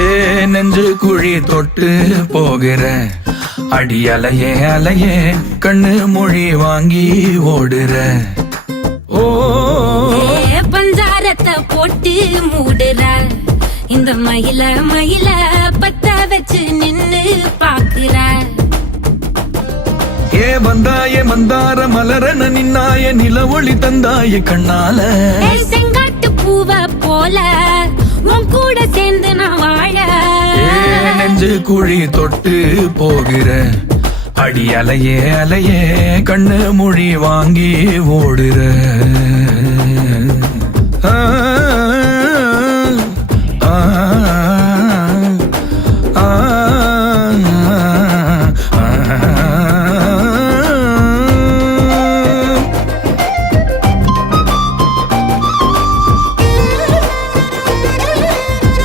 ஏ நெஞ்சு குழி தொட்டு போகிற அடி அலையே அலையே கண்ணு மொழி வாங்கி ஓடுற. ஓ பஞ்சாரத்தை போட்டு மூடுற இந்த மயில மயில பத்த வச்சு நின்னு பாக்குற. ஏ வந்தாய மந்தார மலரன நின்னாய நில ஒளி தந்தாய கண்ணால. செங்காட்டு பூவ போல உன் கூட சேர்ந்து நான் வாழ. நெஞ்சு குழி தொட்டு போகிற அடி அலையே அலையே கண்ணு மொழி வாங்கி ஓடுற.